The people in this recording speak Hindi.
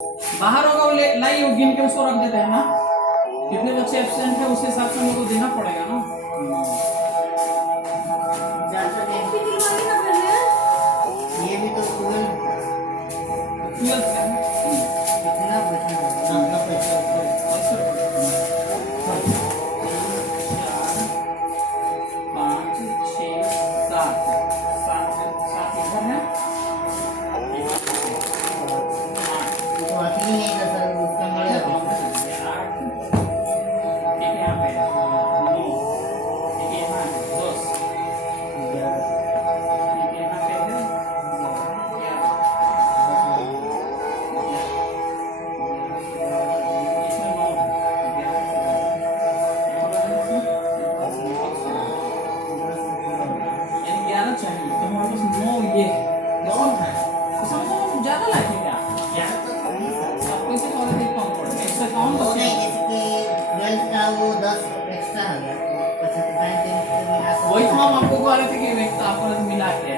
बाहर होगा वो लाइए, वो गिन के उसको रख देते हैं ना। कितने बच्चे एब्सेंट है उस हिसाब से उनको देना पड़ेगा ना। ये भी तो 12 12 का है। कितना बचा ना पैसा चार, पाँच, छः, सात, सात इधर है, तो असली नहीं था सर उसका मिला आठ, एक यहाँ पे है, 9, एक यहाँ है, 10, एक यहाँ पे है, 11, इसमें 9 है, 11 चाहिए, तो हमारे पास 9 ये कौन है, तो समझो ज़्यादा लाके क्या, आपको इसे कौन से कौन पड़ेगा, इससे कौन वो बचे? नहीं जैसे कि 12 का वो 10 एक्स्ट्रा आ गया तो 75 मिला वही तो हम आपको कह रहे थे कि आपको मिला के